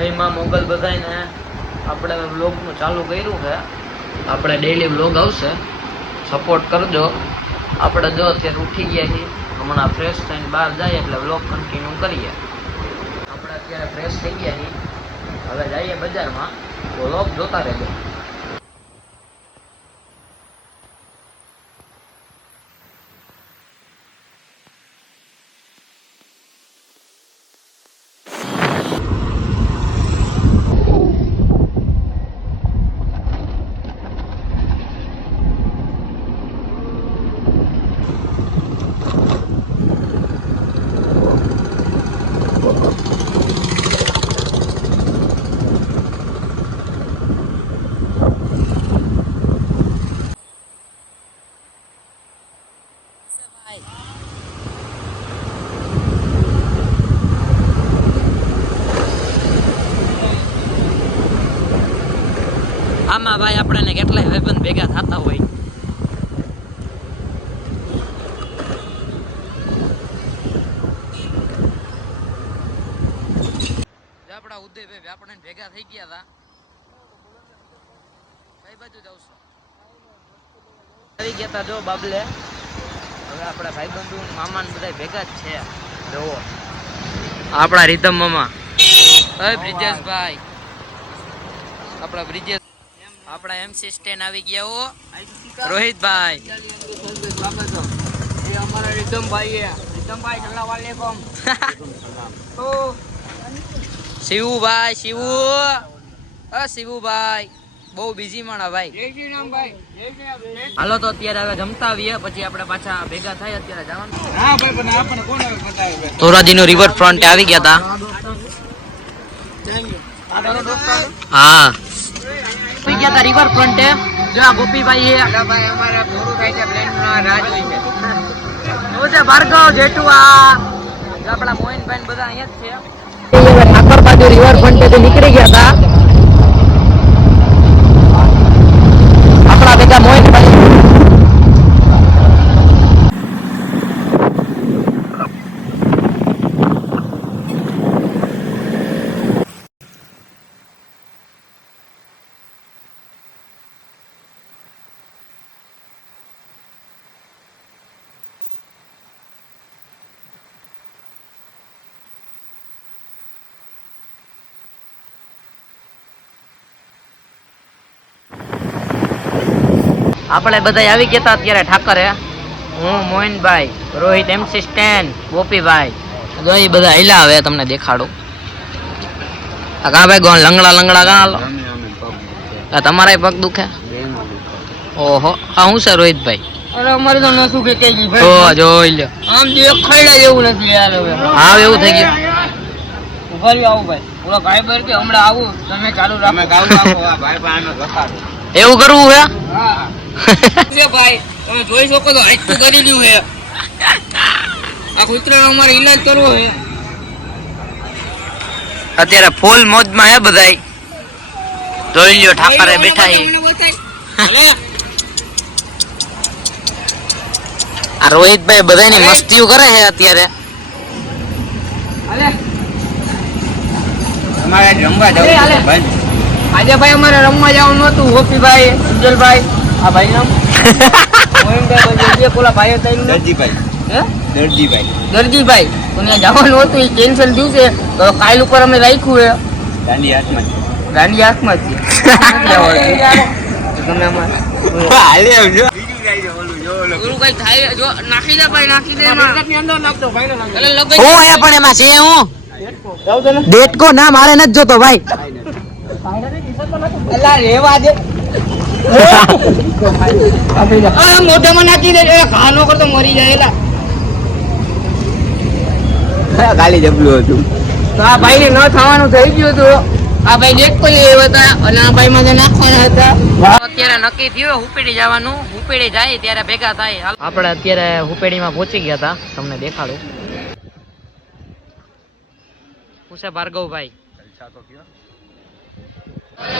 જય માં મોગલ બધાયને આપણે વ્લોગનું ચાલુ કર્યું છે. આપણે ડેઈલી વ્લોગ આવશે. સપોર્ટ કરજો. આપણે જો અત્યારે ઉઠી ગયા છીએ, હમણાં ફ્રેશ થઈને બહાર જઈએ એટલે બ્લોગ કન્ટિન્યુ કરીએ. આપણે અત્યારે ફ્રેશ થઈ ગયા છીએ. હવે જઈએ બજારમાં. વ્લોગ જોતા રહેજો. આમાં ભાઈ આપણને કેટલાય ભાઈબંધ ભેગા થતા હોય. આપણા ઉદયભાઈ આપણને ભેગા થઈ ગયા હતા. બાજુ જાવ છો? આવી ગયા બાબલે. હવે આપણા ભાઈબંધુ મામા ને બધા ભેગા છે. જોવો આપણા રીતમ મામા. હે બ્રિજેશભાઈ. આપણા બ્રિજેશ આપણા એમસી સ્ટેન આવી ગયા હો. રોહિતભાઈ. અમારા રીધમભાઈ છે સલામ વાલેકુમ તો શિવુભાઈ શિવુ. અ શિવુભાઈ. બહુ બિઝી માણા ભાઈ. હાલો તો અત્યારે હવે જમતા આવીએ પછી આપણે પાછા ભેગા થાય અત્યારે જવાનું. ધોરાજી ધોરાજીનો રિવર ફ્રન્ટ આવી ગયા હતા હા. ગયા હતા રિવર ફ્રન્ટે જો આ ગોપીભાઈ એ ભાઈ અમારા પૂરું થાય છે પ્લેન રાહ જોઈ છે છે ભાર્ગવ જેટુ આ આપણા મોહિનભાઈ બધા અહીંયા જ છે. ઠાકોર બાજુ રિવર ફ્રન્ટે નીકળી ગયા હતા આપણા ભેગા મોહિનભાઈ આપણે બધા આવી ગયા હતા અત્યારે ઠાકરે હું? Mohanbhai Rohit MC stain Gopibhai. જો એ બધા હિલા હવે તમને દેખાડું. આ કા ભાઈ ગોણ લંગડા લંગડા કા હાલો? આ તમારા પગ દુખે? ઓહો આ હું છે રોહિતભાઈ? અરે અમારે તો નતું કે કઈ તો જોઈ લ્યો. આમ જે ખૈડા જેવું નથી યાર હવે. હા એવું થઈ ગયું. ઉભરી આવું ભાઈ. ઓલો ભાઈ ભાઈ કે હમણાં આવું તમે ચાલુ રાખો. ભાઈ ભાઈ આનો એવું કરવું હે? હા. ભાઈ? તમે જોઈ શકો તો હાઈટ કરી લીધું છે. આ કૂતરાનો અમારે ઈલાજ કરવો છે. અત્યારે ફૂલ મોજમાં હે બધાય. જોઈ લ્યો ઠાકરે બેઠા હી. આ રોહિતભાઈ બધાની મસ્તીઓ કરે છે અત્યારે. રમવા જવું ભાઈ. આજે ભાઈ અમારે રમવા જવાનું હતું ગોપીભાઈ ઉજ્જવલભાઈ આ ભાઈ નામ? ભાઈ હતા નામ? દરજીભાઈ. દરજીભાઈ. દરજીભાઈ. તો જવાનું હતું એ કેન્સલ થયું છે. તો કાલ ઉપર અમે રાખ્યું છે. હાથમાં છે. ગાંધી હાથમાં છે. તમે અમારે નાખી દે ભાઈ નાખી દે એમાં. હું પણ એમાં છે હું. ના મારે નથી જોતો ભાઈ. અલા રેવા દે. મોઢામાં નાખી દે. એ કરતો મરી જાય એલા ખાલી જબલું હતું. તો આ ભાઈ ને ન થવાનું થઈ ગયું હતું. આ ભાઈ દેખ કોઈ એવા હતા અને આ ભાઈ માં નાખવાના હતા. અત્યારે નક્કી થયું હુપેડી જવાનું. હુપેડી જાય ત્યારે ભેગા થાય. આપણે અત્યારે હુપેડીમાં પહોંચી ગયા હતા. તમને દેખાડું. હું છે ભાર્ગવભાઈ. Hey.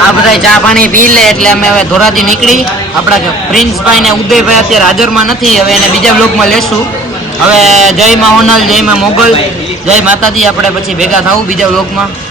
આ બધા ચા પાણી પી લે એટલે અમે હવે ધોરાથી નીકળી. આપણા પ્રિન્સભાઈ ને ઉદયભાઈ અત્યારે હાજરમાં નથી, હવે એને બીજા બ્લોકમાં લેશું. હવે જય માં હોનલ, જય માં મોગલ, જય માતાજી, આપણે પછી ભેગા થવું બીજા બ્લોકમાં